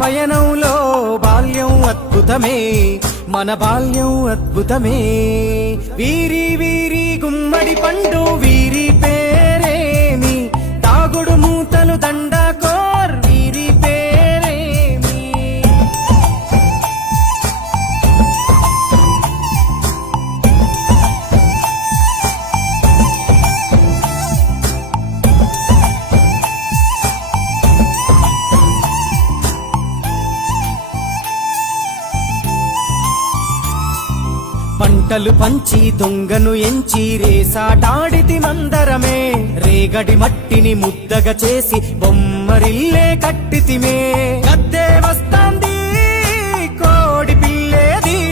పయనంలో బాల్యం అద్భుతమే, మన బాల్యం అద్భుతమే. వీరి వీరి గుమ్మడి పండు వీరి పేరేమి, తాగుడు మూతలు దండకోర్ వీరి పేరేమి. పంటలు పంచి దొంగను ఎంచి రేసాటాడితి మందరమే, రేగడి మట్టిని ముద్దగా చేసి బొమ్మరిల్లే కట్టితిమే. గద్దే వస్తాంది